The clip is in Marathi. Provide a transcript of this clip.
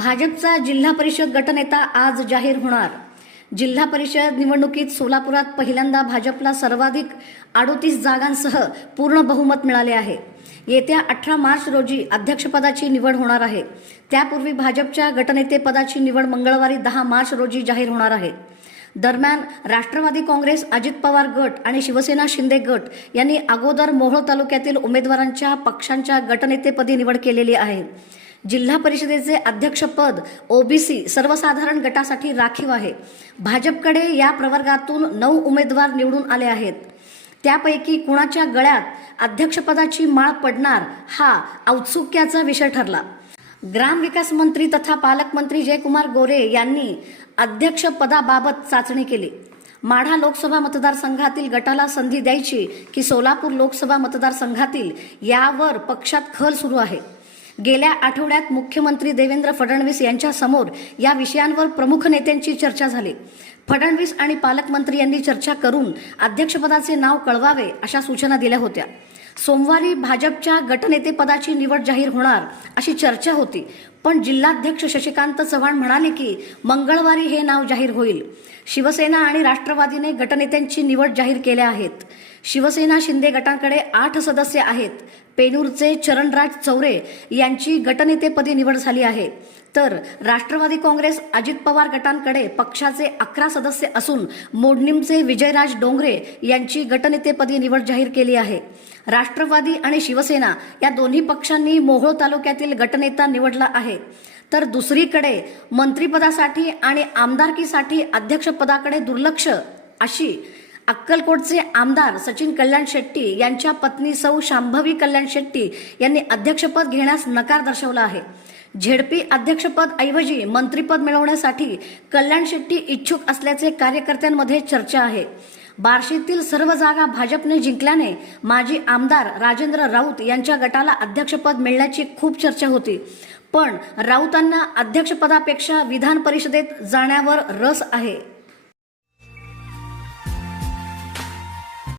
भाजपचा जिल्हा परिषद गटनेता आज जाहीर होणार। जिल्हा परिषद निवडणुकीत सोलापुरात पहिल्यांदा भाजपला सर्वाधिक 38 जागांसह पूर्ण बहुमत मिळाले आहे। येत्या 18 मार्च रोजी अध्यक्षपदाची निवड होणार आहे। त्यापूर्वी भाजपच्या गटनेतेपदाची निवड मंगळवारी 10 मार्च रोजी जाहीर होणार आहे। दरम्यान राष्ट्रवादी काँग्रेस, अजित पवार गट आणि शिवसेना शिंदे गट यांनी अगोदर मोहोळ तालुक्यातील उमेदवारांच्या पक्षांच्या गटनेतेपदी निवड केलेली आहे। जिल्हा परिषदेचे अध्यक्षपद ओबीसी सर्वसाधारण गटासाठी राखीव आहे। भाजपकडे या प्रवर्गातून 9 उमेदवार निवडून आले आहेत। त्यापैकी कुणाच्या गळ्यात अध्यक्षपदाची माळ पडणार हा औत्सुक्याचा विषय ठरला। ग्रामविकास मंत्री तथा पालकमंत्री जयकुमार गोरे यांनी अध्यक्षपदाबाबत चाचणी केली। माढा लोकसभा मतदारसंघातील गटाला संधी द्यायची की सोलापूर लोकसभा मतदारसंघातील यावर पक्षात खल सुरू आहे। गेल्या आठवड्यात मुख्यमंत्री देवेंद्र फडणवीस यांच्या समोर या विषयांवर प्रमुख नेत्यांची चर्चा झाली। फडणवीस आणि पालकमंत्री यांनी चर्चा करून अध्यक्षपदाचे नाव कळवावे अशा सूचना दिल्या होत्या। सोमवारी भाजपच्या गटनेतेपदाची निवड जाहीर होणार अशी चर्चा होती, पण जिल्हाध्यक्ष शशिकांत चव्हाण म्हणाले की मंगळवारी हे नाव जाहीर होईल। शिवसेना आणि राष्ट्रवादीने गटनेत्यांची निवड जाहीर केल्या आहेत। शिवसेना शिंदे गटांकडे 8 सदस्य आहेत। पेनूरचे चरणराज चौरे यांची गटनेतेपदी निवड झाली आहे, तर राष्ट्रवादी काँग्रेस, अजित पवार गटांकडे पक्षाचे 11 सदस्य असून मोडणीमचे विजयराज डोंगरे यांची गटनेतेपदी निवड जाहीर केली आहे। राष्ट्रवादी आणि शिवसेना या दोन्ही पक्षांनी मोहोळ तालुक्यातील गटनेता निवडला आहे, तर दुसरीकडे मंत्रिपदासाठी आणि आमदारकीसाठी अध्यक्षपदाकडे दुर्लक्ष अशी अक्कलकोटचे आमदार सचिन कल्याण शेट्टी यांच्या पत्नी सौ शांभवी कल्याण शेट्टी यांनी अध्यक्षपद घेण्यास नकार दर्शवला आहे। झेडपी अध्यक्षपद ऐवजी मंत्रिपद मिळवण्यासाठी कल्याण शेट्टी इच्छुक असल्याचे कार्यकर्त्यांमध्ये चर्चा आहे। बार्शीतील सर्व जागा भाजपने जिंकल्याने माजी आमदार राजेंद्र राऊत यांच्या गटाला अध्यक्षपद मिळण्याची खूप चर्चा होती, पण राऊतांना अध्यक्षपदापेक्षा विधान परिषदेत जाण्यावर रस आहे।